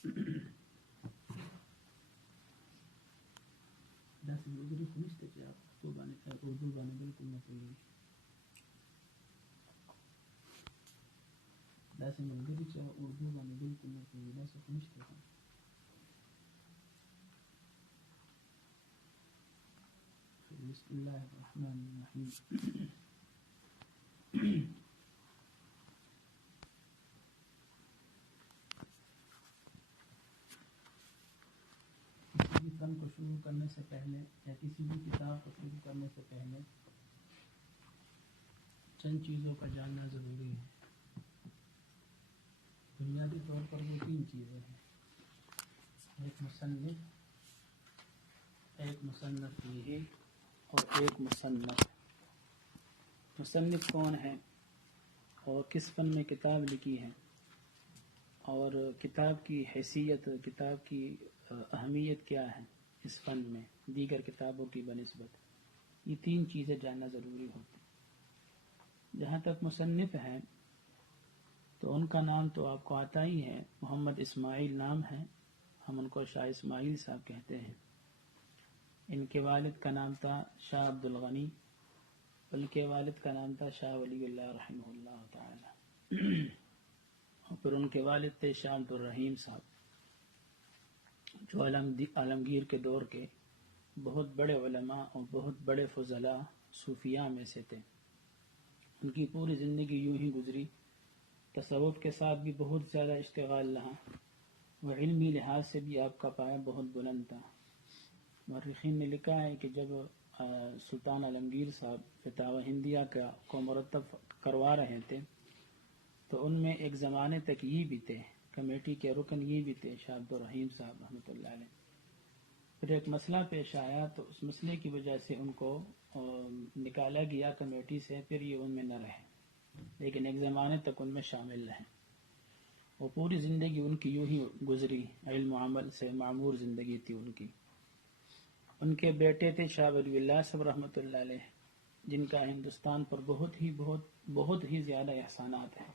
داسې ملګري خو نشته چې پښتو باندې اردو باندې بالکل نه پوهېږي. داسې ملګري چې اردو باندې بالکل نه پوهېږي داسې خو نشته. بسم الله الرحمن الرحیم. کسی فن کو شروع کرنے سے پہلے یا کسی بھی کتاب کو شروع کرنے سے پہلے چند چیزوں کا جاننا ضروری ہے. بنیادی طور پر وہ 3 چیزیں ہیں. ایک مصنف یہ اور ایک مصنف. مصنف کون ہے اور کس فن میں کتاب لکھی ہے اور کتاب کی حیثیت، کتاب کی اہمیت کیا ہے اس فن میں دیگر کتابوں کی بنسبت، یہ 3 چیزیں جاننا ضروری ہوتی. جہاں تک مصنف ہے تو ان کا نام تو آپ کو آتا ہی ہے، محمد اسماعیل نام ہے. ہم ان کو شاہ اسماعیل صاحب کہتے ہیں. ان کے والد کا نام تھا شاہ عبد الغنی، ان کے والد کا نام تھا شاہ ولی اللہ رحمہ اللہ تعالی، اور پھر ان کے والد تھے شاہ عبد الرحیم صاحب، جو عالمگیر کے دور کے بہت بڑے علماء اور بہت بڑے فضلاء صوفیاء میں سے تھے. ان کی پوری زندگی یوں ہی گزری. تصوف کے ساتھ بھی بہت زیادہ اشتغال رہا، وہ علمی لحاظ سے بھی آپ کا پایہ بہت بلند تھا. مورخین نے لکھا ہے کہ جب سلطان عالمگیر صاحب فتاوی ہندیہ کو مرتب کروا رہے تھے تو ان میں ایک زمانے تک یہ بھی تھے، کمیٹی کے رکن یہ بھی تھے شاہ عبد الرحیم صاحب رحمۃ اللہ علیہ. پھر ایک مسئلہ پیش آیا تو اس مسئلے کی وجہ سے ان کو نکالا گیا کمیٹی سے. پھر یہ ان میں نہ رہے، لیکن ایک زمانے تک ان میں شامل رہے. وہ پوری زندگی ان کی یوں ہی گزری، علم و عمل سے معمور زندگی تھی ان کی. ان کے بیٹے تھے شاہ ولی اللہ صاحب رحمۃ اللہ علیہ، جن کا ہندوستان پر بہت ہی زیادہ احسانات ہیں.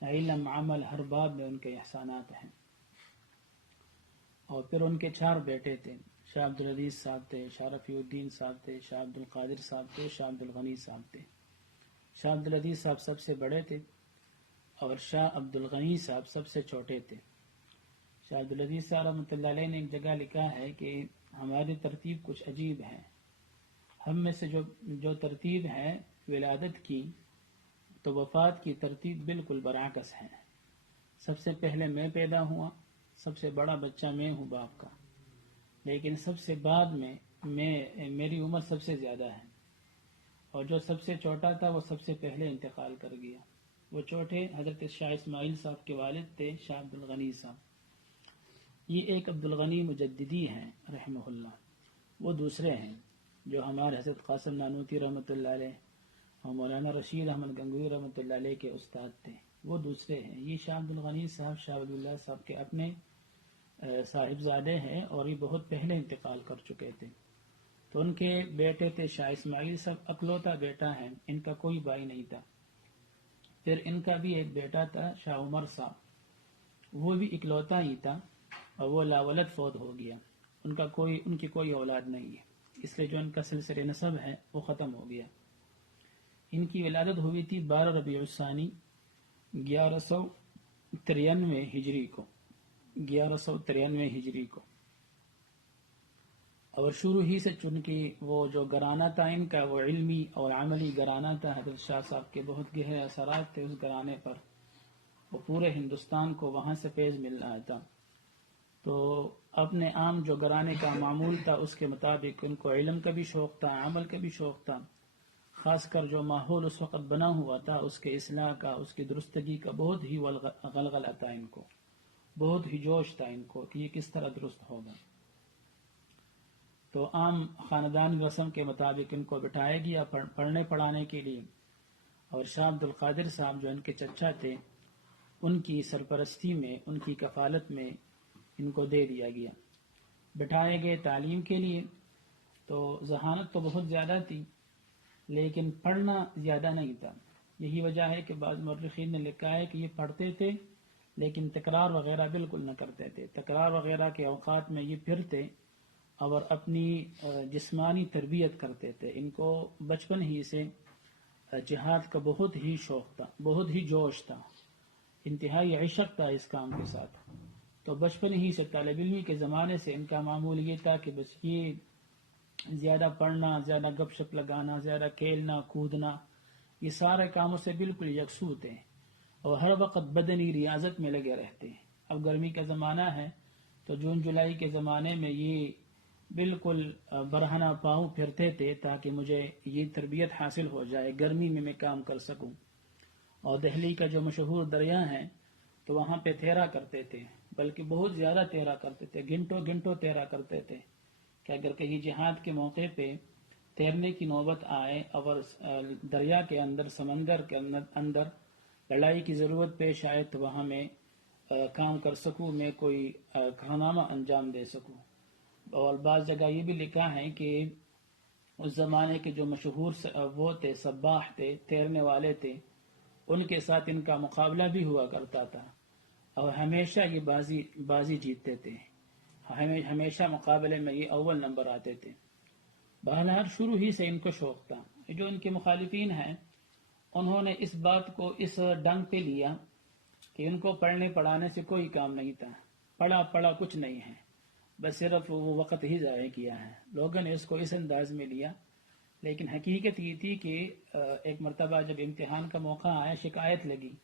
علم عمل ہر باب میں ان کے احسانات ہیں. اور پھر ان کے 4 بیٹے تھے. شاہ عبد العزیز صاحب تھے، شاہ رفیع الدین صاحب تھے، شاہ عبد القادر صاحب تھے، شاہ عبد الغنی صاحب تھے. شاہ عبد العزیز صاحب سب سے بڑے تھے اور شاہ عبد الغنی صاحب سب سے چھوٹے تھے. شاہ عبد العزیز صاحب رحمۃ اللہ علیہ نے ایک جگہ لکھا ہے کہ ہماری ترتیب کچھ عجیب ہے. ہم میں سے جو ترتیب ہے ولادت کی تو وفات کی ترتیب بالکل برعکس ہے. سب سے پہلے میں پیدا ہوا، سب سے بڑا بچہ میں ہوں باپ کا، لیکن سب سے بعد میں میری عمر سب سے زیادہ ہے، اور جو سب سے چھوٹا تھا وہ سب سے پہلے انتقال کر گیا. وہ چھوٹے حضرت شاہ اسماعیل صاحب کے والد تھے شاہ عبد الغنی صاحب. یہ ایک عبد الغنی مجددی ہیں رحمہ اللہ. وہ دوسرے ہیں جو ہمارے حضرت قاسم نانوتی رحمۃ اللہ علیہ اور مولانا رشید احمد گنگوئی رحمۃ اللہ علیہ کے استاد تھے. وہ دوسرے ہیں. یہ شاہ عبد الغنی صاحب شاہ ولی اللہ صاحب کے اپنے صاحبزادے ہیں اور یہ بہت پہلے انتقال کر چکے تھے. تو ان کے بیٹے تھے شاہ اسماعیل صاحب، اکلوتا بیٹا ہے، ان کا کوئی بھائی نہیں تھا. پھر ان کا بھی ایک بیٹا تھا شاہ عمر صاحب، وہ بھی اکلوتا ہی تھا اور وہ لاولد فوت ہو گیا. ان کی کوئی اولاد نہیں ہے، اس لیے جو ان کا سلسلہ نسب ہے وہ ختم ہو گیا. ان کی ولادت ہوئی تھی 12 ربیع الثانی 1193 ہجری کو. اور شروع ہی سے چونکہ وہ جو گھرانہ تھا ان کا وہ علمی اور عملی گھرانہ تھا. حضرت شاہ صاحب کے بہت گہرے اثرات تھے اس گھرانے پر. وہ پورے ہندوستان کو وہاں سے فیض مل رہا تھا. تو اپنے عام جو گھرانے کا معمول تھا اس کے مطابق ان کو علم کا بھی شوق تھا، عمل کا بھی شوق تھا. خاص کر جو ماحول اس وقت بنا ہوا تھا اس کے اصلاح کا، اس کی درستگی کا بہت ہی غلغلہ تھا ان کو، بہت ہی جوش تھا ان کو کہ یہ کس طرح درست ہوگا. تو عام خاندانی رسم کے مطابق ان کو بٹھایا گیا پڑھنے پڑھانے کے لیے. اور شاہ عبد القادر صاحب جو ان کے چچا تھے ان کی سرپرستی میں، ان کی کفالت میں ان کو دے دیا گیا. بٹھائے گئے تعلیم کے لیے. تو ذہانت تو بہت زیادہ تھی لیکن پڑھنا زیادہ نہیں تھا. یہی وجہ ہے کہ بعض مورخین نے لکھا ہے کہ یہ پڑھتے تھے لیکن تکرار وغیرہ بالکل نہ کرتے تھے. تکرار وغیرہ کے اوقات میں یہ پھرتے اور اپنی جسمانی تربیت کرتے تھے. ان کو بچپن ہی سے جہاد کا بہت ہی شوق تھا، بہت ہی جوش تھا، انتہائی عشق تھا اس کام کے ساتھ. تو بچپن ہی سے طالب علمی کے زمانے سے ان کا معمول یہ تھا کہ بس یہ زیادہ پڑھنا، زیادہ گپ شپ لگانا، زیادہ کھیلنا کودنا، یہ سارے کاموں سے بالکل یکسو تھے اور ہر وقت بدنی ریاضت میں لگے رہتے ہیں. اب گرمی کا زمانہ ہے تو جون جولائی کے زمانے میں یہ بالکل برہنہ پاؤں پھرتے تھے تاکہ مجھے یہ تربیت حاصل ہو جائے، گرمی میں کام کر سکوں. اور دہلی کا جو مشہور دریا ہے تو وہاں پہ تیرا کرتے تھے، بلکہ بہت زیادہ تیرا کرتے تھے، گھنٹوں گھنٹوں تیرا کرتے تھے کہ اگر کہیں جہاد کے موقع پہ تیرنے کی نوبت آئے اور دریا کے اندر، سمندر کے اندر لڑائی کی ضرورت پیش آئے تو وہاں میں کام کر سکوں، میں کوئی کارنامہ انجام دے سکوں. اور بعض جگہ یہ بھی لکھا ہے کہ اس زمانے کے جو مشہور وہ تھے، سباح تھے، تیرنے والے تھے، ان کے ساتھ ان کا مقابلہ بھی ہوا کرتا تھا اور ہمیشہ یہ بازی جیتتے تھے، ہمیشہ مقابلے میں یہ اول نمبر آتے تھے. بہرحال شروع ہی سے ان کو شوق تھا. جو ان کے مخالفین ہیں انہوں نے اس بات کو اس ڈنگ پہ لیا کہ ان کو پڑھنے پڑھانے سے کوئی کام نہیں تھا، پڑھا کچھ نہیں ہے، بس صرف وہ وقت ہی ضائع کیا ہے. لوگوں نے اس کو اس انداز میں لیا، لیکن حقیقت یہ تھی کہ ایک مرتبہ جب امتحان کا موقع آیا، شکایت لگی،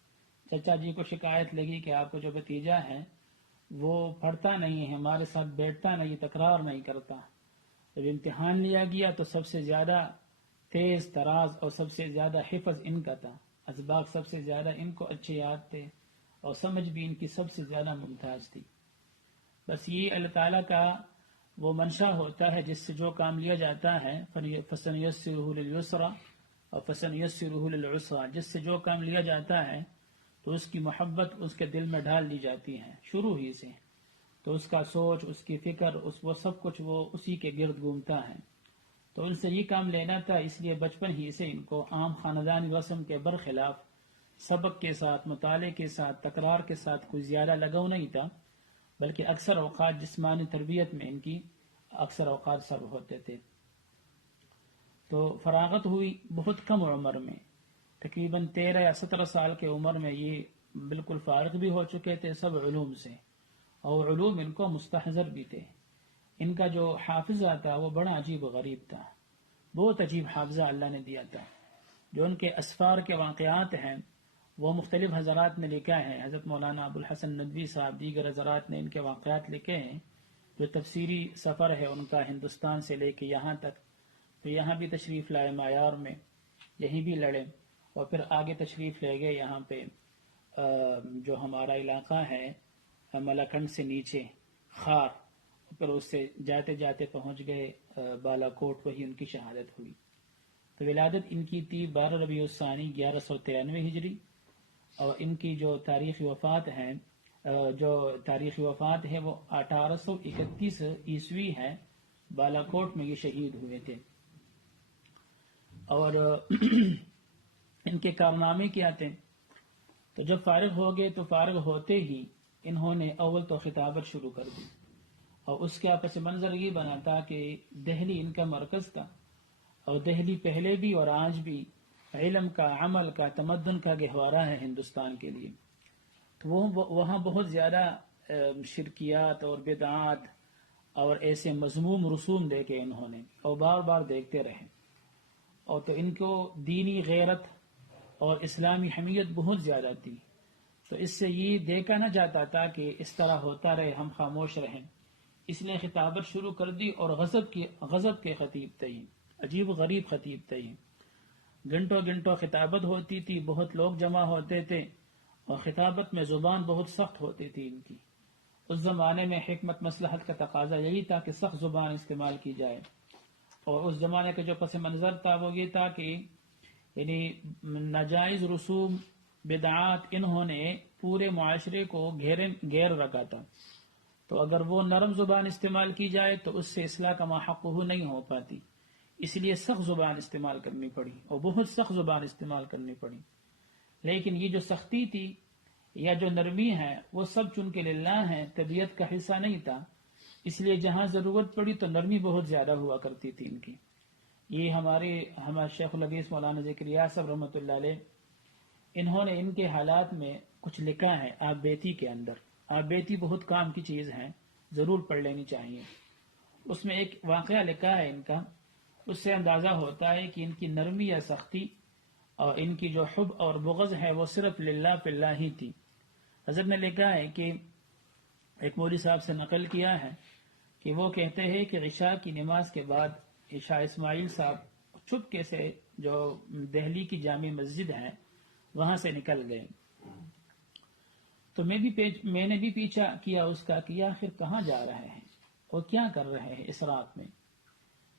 چچا جی کو شکایت لگی کہ آپ کو جو بھتیجا ہے وہ پڑھتا نہیں ہے، ہمارے ساتھ بیٹھتا نہیں، تکرار نہیں کرتا. جب امتحان لیا گیا تو سب سے زیادہ تیز تراز اور سب سے زیادہ حفظ ان کا تھا، اسباق سب سے زیادہ ان کو اچھے یاد تھے اور سمجھ بھی ان کی سب سے زیادہ ممتاز تھی. بس یہ اللہ تعالیٰ کا وہ منشا ہوتا ہے جس سے جو کام لیا جاتا ہے، فَسَنُيَسِّرُهُ لِلْيُسْرَى اور فَسَنُيَسِّرُهُ لِلْعُسْرَى، جس سے جو کام لیا جاتا ہے تو اس کی محبت اس کے دل میں ڈال دی جاتی ہے شروع ہی سے، تو اس کا سوچ، اس کی فکر، وہ سب کچھ وہ اسی کے گرد گھومتا ہے. تو ان سے یہ کام لینا تھا، اس لیے بچپن ہی سے ان کو عام خاندانی رسم کے برخلاف سبق کے ساتھ، مطالعے کے ساتھ، تکرار کے ساتھ کوئی زیادہ لگاؤ نہیں تھا، بلکہ اکثر اوقات جسمانی تربیت میں ان کی اکثر اوقات صرف ہوتے تھے. تو فراغت ہوئی بہت کم عمر میں، تقریباً 13 یا 17 سال کے عمر میں یہ بالکل فارغ بھی ہو چکے تھے سب علوم سے، اور علوم ان کو مستحضر بھی تھے. ان کا جو حافظہ تھا وہ بڑا عجیب و غریب تھا، بہت عجیب حافظہ اللہ نے دیا تھا. جو ان کے اسفار کے واقعات ہیں وہ مختلف حضرات نے لکھا ہے، حضرت مولانا ابو الحسن ندوی صاحب، دیگر حضرات نے ان کے واقعات لکھے ہیں. جو تفسیری سفر ہے ان کا ہندوستان سے لے کے یہاں تک، تو یہاں بھی تشریف لائے معیار میں، یہیں بھی لڑے اور پھر آگے تشریف لے گئے یہاں پہ جو ہمارا علاقہ ہے ملاکنڈ سے نیچے خار، پھر اس سے جاتے جاتے پہنچ گئے بالا کوٹ، وہی ان کی شہادت ہوئی. تو ولادت ان کی تھی 12 ربیع الثانی 1193 ہجری، اور ان کی جو تاریخ وفات ہے وہ 1831 عیسوی ہے، بالا کوٹ میں یہ شہید ہوئے تھے. اور ان کے کارنامے کیا تھے؟ تو جب فارغ ہو گئے تو فارغ ہوتے ہی انہوں نے اول تو خطابت شروع کر دی، اور اس کا پس منظر یہ بنا تھا کہ دہلی ان کا مرکز تھا، اور دہلی پہلے بھی اور آج بھی علم کا، عمل کا، تمدن کا گہوارہ ہے ہندوستان کے لیے. تو وہاں بہت زیادہ شرکیات اور بدعات اور ایسے مذموم رسوم دیکھے انہوں نے، اور بار بار دیکھتے رہے. اور تو ان کو دینی غیرت اور اسلامی حمیت بہت زیادہ تھی، تو اس سے یہ دیکھا نہ جاتا تھا کہ اس طرح ہوتا رہے، ہم خاموش رہیں. اس لیے خطابت شروع کر دی، اور غضب کے خطیب تھے، عجیب و غریب خطیب تھے. گھنٹوں گھنٹوں خطابت ہوتی تھی، بہت لوگ جمع ہوتے تھے، اور خطابت میں زبان بہت سخت ہوتی تھی ان کی. اس زمانے میں حکمت مصلحت کا تقاضا یہی تھا کہ سخت زبان استعمال کی جائے. اور اس زمانے کا جو پس منظر تھا وہ یہ تھا کہ یعنی ناجائز رسوم، بدعات، انہوں نے پورے معاشرے کو گھیر رکھا تھا. تو اگر وہ نرم زبان استعمال کی جائے تو اس سے اصلاح کا ماحقہ نہیں ہو پاتی، اس لیے سخت زبان استعمال کرنی پڑی، اور بہت سخت زبان استعمال کرنی پڑی. لیکن یہ جو سختی تھی یا جو نرمی ہے وہ سب چونکہ للہ ہے، طبیعت کا حصہ نہیں تھا، اس لیے جہاں ضرورت پڑی تو نرمی بہت زیادہ ہوا کرتی تھی ان کی. یہ ہمارے شیخ الحدیث مولانا زکریا صاحب رحمۃ اللہ علیہ، انہوں نے ان کے حالات میں کچھ لکھا ہے آپ بیتی کے اندر. آپ بیتی بہت کام کی چیز ہے، ضرور پڑھ لینی چاہیے. اس میں ایک واقعہ لکھا ہے ان کا، اس سے اندازہ ہوتا ہے کہ ان کی نرمی یا سختی اور ان کی جو حب اور بغض ہے وہ صرف للہ فی اللہ ہی تھی. حضرت نے لکھا ہے کہ ایک مولوی صاحب سے نقل کیا ہے کہ وہ کہتے ہیں کہ عشاء کی نماز کے بعد عشاء اسماعیل صاحب چپکے سے جو دہلی کی جامع مسجد ہے وہاں سے نکل گئے. تو میں نے بھی پیچھا کیا اس کا کہ آخر کہاں جا رہے ہیں اور کیا کر رہے ہیں اس رات میں.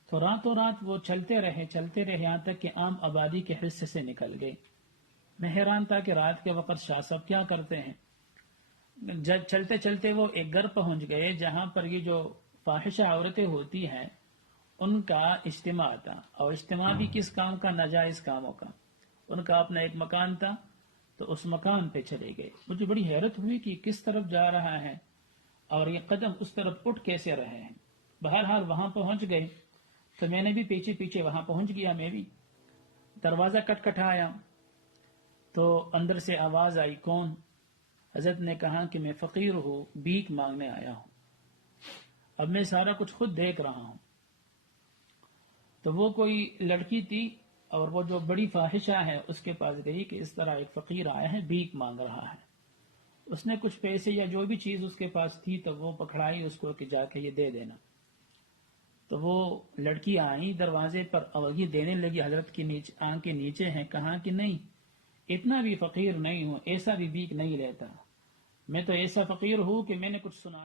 تو راتوں رات وہ چلتے رہے یہاں تک کہ عام آبادی کے حصے سے نکل گئے. میں حیران تھا کہ رات کے وقت شاہ صاحب کیا کرتے ہیں. جب چلتے چلتے وہ ایک گھر پہنچ گئے جہاں پر یہ جو فاحشہ عورتیں ہوتی ہیں ان کا اجتماع تھا، اور اجتماع بھی کس کام کا؟ ناجائز کاموں کا. ان کا اپنا ایک مکان تھا تو اس مکان پہ چلے گئے. مجھے بڑی حیرت ہوئی کہ کس طرف جا رہا ہے اور یہ قدم اس طرف اٹھ کیسے رہے ہیں. بہرحال وہاں پہنچ گئے تو میں نے بھی پیچھے پیچھے وہاں پہنچ گیا. میں بھی دروازہ کٹکھٹایا تو اندر سے آواز آئی، کون؟ حضرت نے کہا کہ میں فقیر ہوں، بھیک مانگنے آیا ہوں. اب میں سارا کچھ خود دیکھ رہا ہوں. تو وہ کوئی لڑکی تھی اور وہ جو بڑی فاحشہ ہے اس کے پاس گئی کہ اس طرح ایک فقیر آیا ہے، بھیک مانگ رہا ہے. اس نے کچھ پیسے یا جو بھی چیز اس کے پاس تھی تو وہ پکڑائی اس کو کہ جا کے یہ دے دینا. تو وہ لڑکی آئی دروازے پر اور یہ دینے لگی. حضرت کی آنکھ کے نیچے ہیں. کہا کہ نہیں، اتنا بھی فقیر نہیں ہوں، ایسا بھی بھیک نہیں لیتا. میں تو ایسا فقیر ہوں کہ میں نے کچھ سنا